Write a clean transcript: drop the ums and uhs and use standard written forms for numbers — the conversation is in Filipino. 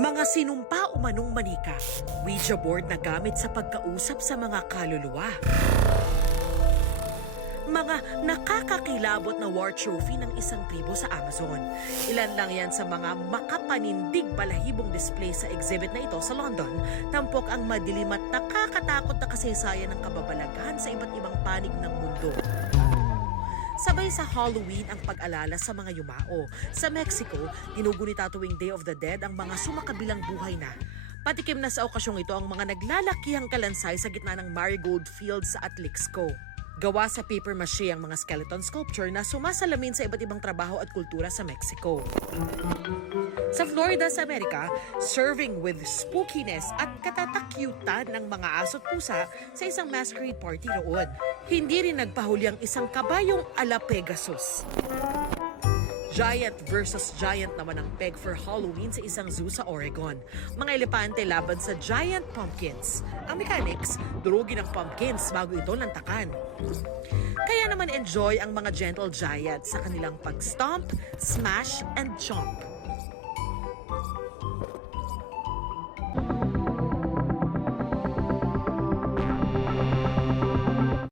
Mga sinumpa umanong manika, Ouija board na gamit sa pagkausap sa mga kaluluwa. Mga nakakakilabot na war trophy ng isang tribo sa Amazon. Ilan lang yan sa mga makapanindig balahibong display sa exhibit na ito sa London. Tampok ang madilim at nakakatakot na kasaysayan ng kababalaghan sa iba't ibang panig ng mundo. Sabay sa Halloween ang pag-alala sa mga yumao. Sa Mexico, ginugunita tuwing Day of the Dead ang mga sumakabilang buhay na. Patikim na sa okasyong ito ang mga naglalakihang kalansay sa gitna ng marigold fields sa Atlixco. Gawa sa paper mache ang mga skeleton sculpture na sumasalamin sa iba't ibang trabaho at kultura sa Mexico. Sa Florida sa Amerika, serving with spookiness at katatakyutan ng mga aso't pusa sa isang masquerade party roon. Hindi rin nagpahuli ang isang kabayong ala Pegasus. Giant versus giant naman ang peg for Halloween sa isang zoo sa Oregon. Mga elepante laban sa giant pumpkins. Ang mechanics, durugin ang pumpkins bago ito lantakan. Kaya naman enjoy ang mga gentle giant sa kanilang pag-stomp, smash, and chomp.